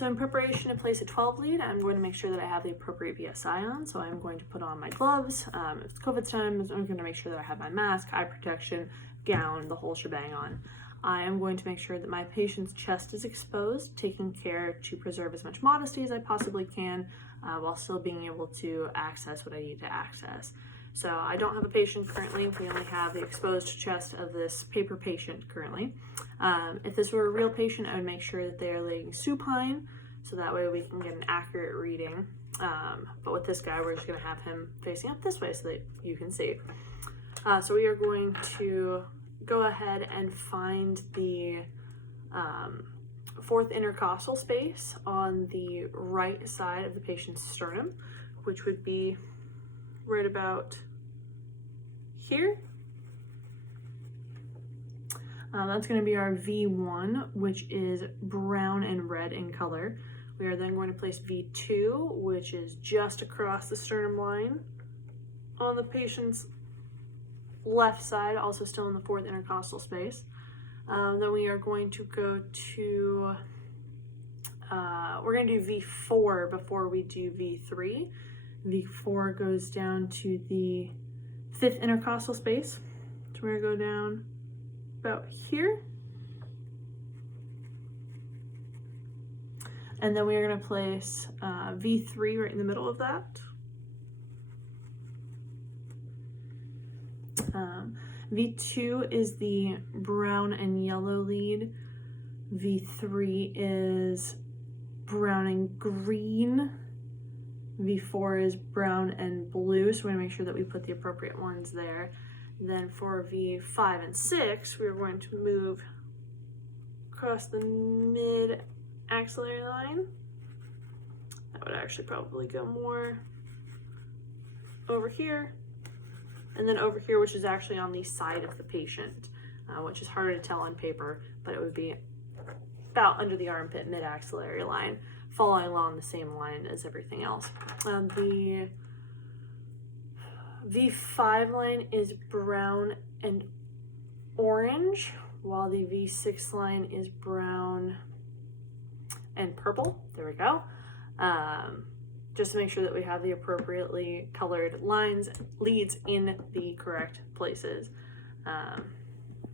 So in preparation to place a 12 lead, I'm going to make sure that I have the appropriate VSI on. So I'm going to put on my gloves. If it's COVID time, I'm going to make sure that I have my mask, eye protection, gown, the whole shebang on. I am going to make sure that my patient's chest is exposed, taking care to preserve as much modesty as I possibly can, while still being able to access what I need to access. So I don't have a patient currently. We only have the exposed chest of this paper patient currently. If this were a real patient, I would make sure that they are laying supine, so that way we can get an accurate reading. But with this guy, we're just gonna have him facing up this way so that you can see. So we are going to go ahead and find the fourth intercostal space on the right side of the patient's sternum, which would be right about here. That's going to be our V1, which is brown and red in color. We are then going to place V2, which is just across the sternum line on the patient's left side, also still in the fourth intercostal space. Then we are going to go to, we're going to do V4 before we do V3. V4 goes down to the fifth intercostal space. So we're going to go down about here. And then we are going to place V3 right in the middle of that. V2 is the brown and yellow lead. V3 is brown and green. V4 is brown and blue, so we're going to make sure that we put the appropriate ones there. Then for V5 and 6, we're going to move across the mid-axillary line. That would actually probably go more over here. And then over here, which is actually on the side of the patient, which is harder to tell on paper, but it would be about under the armpit, mid-axillary line, following along the same line as everything else. The V5 line is brown and orange, while the V6 line is brown and purple. There we go. Just to make sure that we have the appropriately colored leads in the correct places.